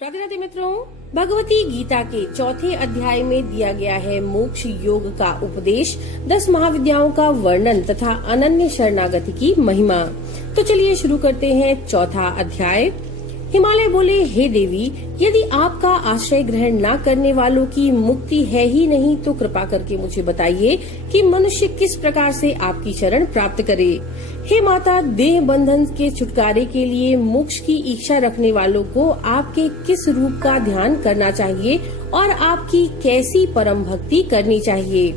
राधे राधे मित्रों, भगवती गीता के चौथे अध्याय में दिया गया है मोक्ष योग का उपदेश, 10 महाविद्याओं का वर्णन तथा अनन्य शरणागति की महिमा। तो चलिए शुरू करते हैं चौथा अध्याय। हिमालय बोले, हे देवी, यदि आपका आश्रय ग्रहण न करने वालों की मुक्ति है ही नहीं तो कृपा करके मुझे बताइए कि मनुष्य किस प्रकार से आपकी शरण प्राप्त करे। हे माता, देह बंधन के छुटकारे के लिए मोक्ष की इच्छा रखने वालों को आपके किस रूप का ध्यान करना चाहिए और आपकी कैसी परम भक्ति करनी चाहिए।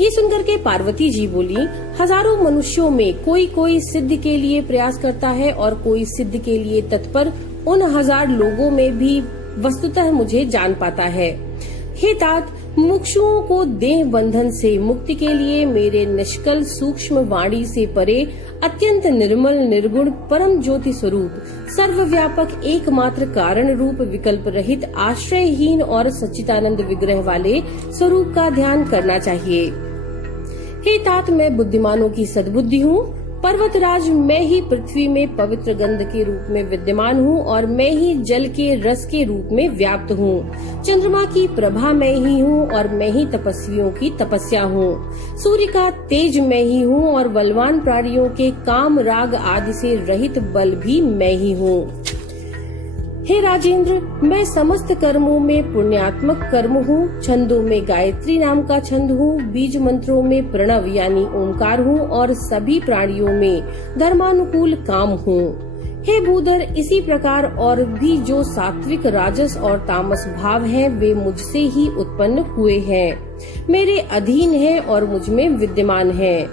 ये सुनकर के पार्वती जी बोली, हजारों मनुष्यों में कोई कोई सिद्ध के लिए प्रयास करता है और कोई सिद्ध के लिए तत्पर उन 1000 लोगों में भी वस्तुतः मुझे जान पाता है। हे तात, मुमुक्षुओं को देह बंधन से मुक्ति के लिए मेरे निष्कल सूक्ष्म वाणी से परे अत्यंत निर्मल निर्गुण परम ज्योति स्वरूप सर्वव्यापक एकमात्र कारण रूप विकल्प रहित आश्रयहीन और सच्चिदानंद विग्रह वाले स्वरूप का ध्यान करना चाहिए। हे तात, मैं बुद्धिमानों की सद्बुद्धि हूँ। पर्वतराज, मैं ही पृथ्वी में पवित्र गंध के रूप में विद्यमान हूँ और मैं ही जल के रस के रूप में व्याप्त हूँ। चंद्रमा की प्रभा मैं ही हूँ और मैं ही तपस्वियों की तपस्या हूँ। सूर्य का तेज मैं ही हूँ और बलवान प्राणियों के काम राग आदि से रहित बल भी मैं ही हूँ। हे राजेंद्र, मैं समस्त कर्मों में पुण्यात्मक कर्म हूँ। छंदों में गायत्री नाम का छंद हूँ, बीज मंत्रों में प्रणव यानी ओंकार हूँ और सभी प्राणियों में धर्मानुकूल काम हूँ। हे भूधर, इसी प्रकार और भी जो सात्विक, राजस और तामस भाव हैं, वे मुझसे ही उत्पन्न हुए हैं, मेरे अधीन हैं और मुझ में विद्यमान हैं।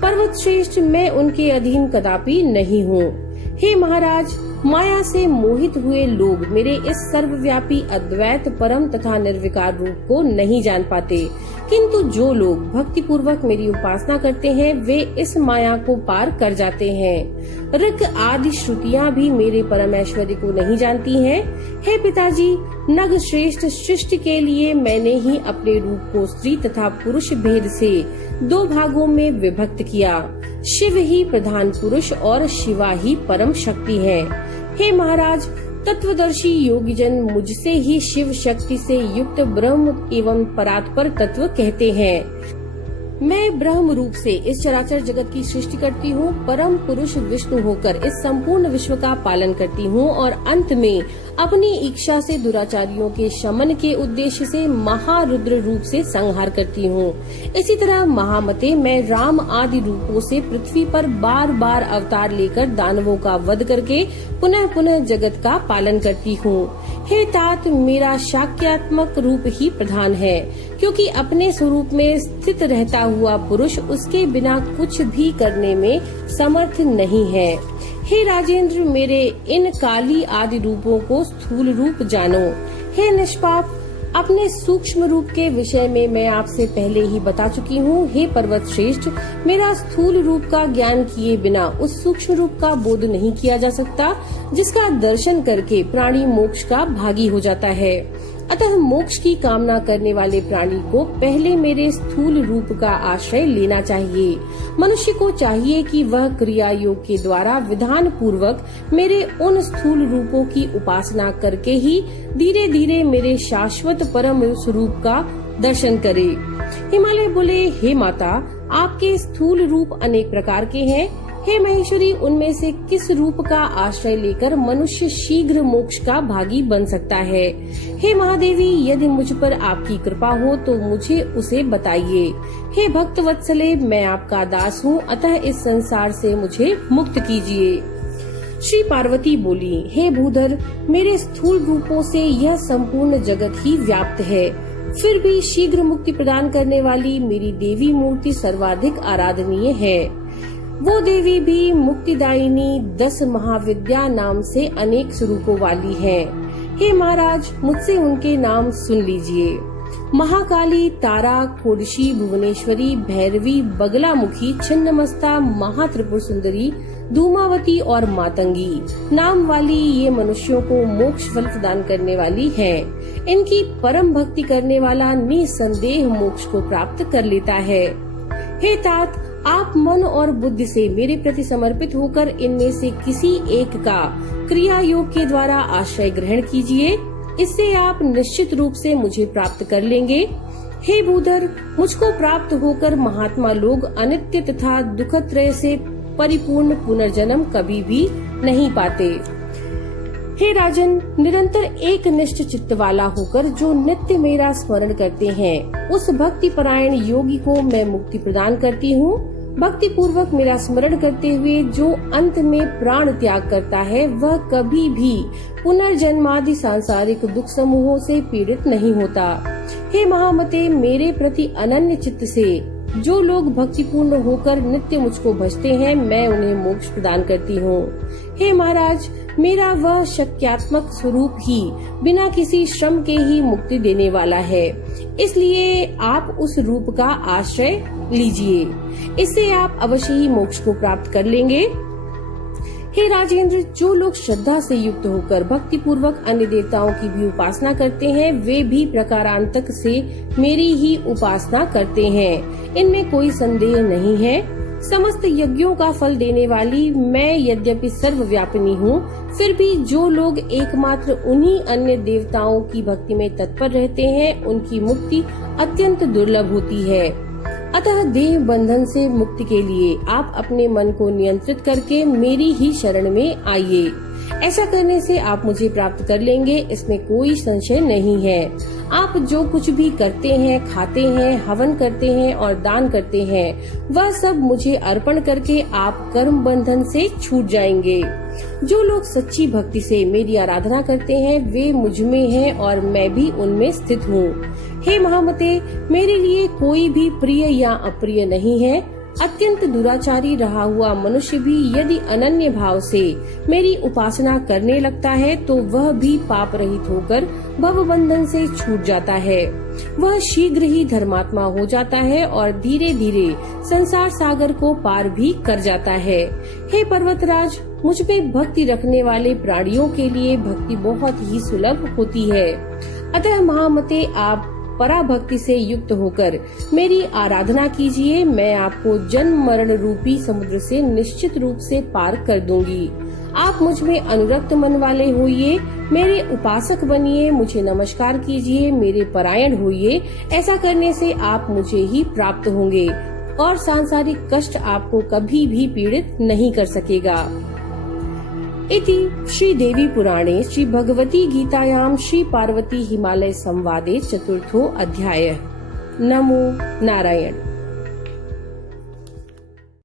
पर्वत श्रेष्ठ, मैं उनके अधीन कदापि नहीं हूँ। हे महाराज, माया से मोहित हुए लोग मेरे इस सर्वव्यापी अद्वैत परम तथा निर्विकार रूप को नहीं जान पाते, किंतु जो लोग भक्ति पूर्वक मेरी उपासना करते हैं वे इस माया को पार कर जाते हैं। ऋग आदि श्रुतियाँ भी मेरे परम ऐश्वर्य को नहीं जानती हैं। हे पिताजी, नग श्रेष्ठ, सृष्टि के लिए मैंने ही अपने रूप को स्त्री तथा पुरुष भेद से 2 भागों में विभक्त किया। शिव ही प्रधान पुरुष और शिवा ही परम शक्ति है। हे महाराज, तत्वदर्शी योगीजन मुझसे ही शिव शक्ति से युक्त ब्रह्म एवं परात्पर तत्व कहते हैं। मैं ब्रह्म रूप से इस चराचर जगत की सृष्टि करती हूँ, परम पुरुष विष्णु होकर इस संपूर्ण विश्व का पालन करती हूँ और अंत में अपनी इच्छा से दुराचारियों के शमन के उद्देश्य से महारुद्र रूप से संहार करती हूँ। इसी तरह महामते, मैं राम आदि रूपों से पृथ्वी पर बार बार अवतार लेकर दानवों का वध करके पुनः पुनः जगत का पालन करती हूँ। हे तात, मेरा शाक्यात्मक रूप ही प्रधान है, क्योंकि अपने स्वरूप में स्थित रहता हुआ पुरुष उसके बिना कुछ भी करने में समर्थ नहीं है। हे राजेंद्र, मेरे इन काली आदि रूपों को स्थूल रूप जानो। हे निष्पाप, अपने सूक्ष्म रूप के विषय में मैं आपसे पहले ही बता चुकी हूँ। हे पर्वत श्रेष्ठ, मेरा स्थूल रूप का ज्ञान किए बिना उस सूक्ष्म रूप का बोध नहीं किया जा सकता, जिसका दर्शन करके प्राणी मोक्ष का भागी हो जाता है। अतः मोक्ष की कामना करने वाले प्राणी को पहले मेरे स्थूल रूप का आश्रय लेना चाहिए। मनुष्य को चाहिए कि वह क्रिया योग के द्वारा विधान पूर्वक मेरे उन स्थूल रूपों की उपासना करके ही धीरे धीरे मेरे शाश्वत परम स्वरूप का दर्शन करे। हिमालय बोले, हे माता, आपके स्थूल रूप अनेक प्रकार के हैं। हे महेश्वरी, उनमें से किस रूप का आश्रय लेकर मनुष्य शीघ्र मोक्ष का भागी बन सकता है। हे महादेवी, यदि मुझ पर आपकी कृपा हो तो मुझे उसे बताइए। हे भक्त वत्सले, मैं आपका दास हूँ, अतः इस संसार से मुझे मुक्त कीजिए। श्री पार्वती बोली, हे भूधर, मेरे स्थूल रूपों से यह संपूर्ण जगत ही व्याप्त है, फिर भी शीघ्र मुक्ति प्रदान करने वाली मेरी देवी मूर्ति सर्वाधिक आराधनीय है। वो देवी भी मुक्तिदायिनी 10 महाविद्या नाम से अनेक स्वरूपों वाली है। हे महाराज, मुझसे उनके नाम सुन लीजिए। महाकाली, तारा, खोडशी, भुवनेश्वरी, भैरवी, बगलामुखी, छिन्नमस्ता, महात्रिपुर सुंदरी, धूमावती और मातंगी नाम वाली ये मनुष्यों को मोक्ष फल प्रदान करने वाली हैं। इनकी परम भक्ति करने वाला निसंदेह मोक्ष को प्राप्त कर लेता है। हे तात, आप मन और बुद्धि से मेरे प्रति समर्पित होकर इनमें से किसी एक का क्रिया योग के द्वारा आश्रय ग्रहण कीजिए। इससे आप निश्चित रूप से मुझे प्राप्त कर लेंगे। हे भूधर, मुझको प्राप्त होकर महात्मा लोग अनित्य तथा दुखत्रय से परिपूर्ण पुनर्जन्म कभी भी नहीं पाते। हे राजन, निरंतर एक निष्ठ चित्त वाला होकर जो नित्य मेरा स्मरण करते हैं, उस भक्ति परायण योगी को मैं मुक्ति प्रदान करती हूँ। भक्ति पूर्वक मेरा स्मरण करते हुए जो अंत में प्राण त्याग करता है, वह कभी भी पुनर्जन्मादि सांसारिक दुख समूहों से पीड़ित नहीं होता। हे महामते, मेरे प्रति अनन्य चित्त से जो लोग भक्तिपूर्ण होकर नित्य मुझको भजते हैं, मैं उन्हें मोक्ष प्रदान करती हूँ। हे महाराज, मेरा वह शक्यात्मक स्वरूप ही बिना किसी श्रम के ही मुक्ति देने वाला है, इसलिए आप उस रूप का आश्रय लीजिए। इससे आप अवश्य ही मोक्ष को प्राप्त कर लेंगे। हे राजेंद्र, जो लोग श्रद्धा से युक्त होकर भक्ति पूर्वक अन्य देवताओं की भी उपासना करते हैं, वे भी प्रकारांतक से मेरी ही उपासना करते हैं, इनमें कोई संदेह नहीं है। समस्त यज्ञों का फल देने वाली मैं यद्यपि सर्वव्यापिनी हूँ, फिर भी जो लोग एकमात्र उन्हीं अन्य देवताओं की भक्ति में तत्पर रहते हैं, उनकी मुक्ति अत्यंत दुर्लभ होती है। अतः देह बंधन से मुक्ति के लिए आप अपने मन को नियंत्रित करके मेरी ही शरण में आइए। ऐसा करने से आप मुझे प्राप्त कर लेंगे, इसमें कोई संशय नहीं है। आप जो कुछ भी करते हैं, खाते हैं, हवन करते हैं और दान करते हैं, वह सब मुझे अर्पण करके आप कर्म बंधन से छूट जाएंगे। जो लोग सच्ची भक्ति से मेरी आराधना करते हैं, वे मुझ में हैं और मैं भी उनमें स्थित हूँ। हे महामते, मेरे लिए कोई भी प्रिय या अप्रिय नहीं है। अत्यंत दुराचारी रहा हुआ मनुष्य भी यदि अनन्य भाव से मेरी उपासना करने लगता है, तो वह भी पाप रहित होकर भव बंधन से छूट जाता है। वह शीघ्र ही धर्मात्मा हो जाता है और धीरे धीरे संसार सागर को पार भी कर जाता है। हे पर्वतराज, मुझ में भक्ति रखने वाले प्राणियों के लिए भक्ति बहुत ही सुलभ होती है। अतः महामते, आप पराभक्ति से युक्त होकर मेरी आराधना कीजिए। मैं आपको जन्म मरण रूपी समुद्र से निश्चित रूप से पार कर दूंगी। आप मुझ में अनुरक्त मन वाले होइए, मेरे उपासक बनिए, मुझे नमस्कार कीजिए, मेरे परायण होइए। ऐसा करने से आप मुझे ही प्राप्त होंगे और सांसारिक कष्ट आपको कभी भी पीड़ित नहीं कर सकेगा। इति श्री देवी पुराणे श्री भगवती गीतायां श्री पार्वती हिमालय संवादे चतुर्थो अध्याय। नमो नारायण।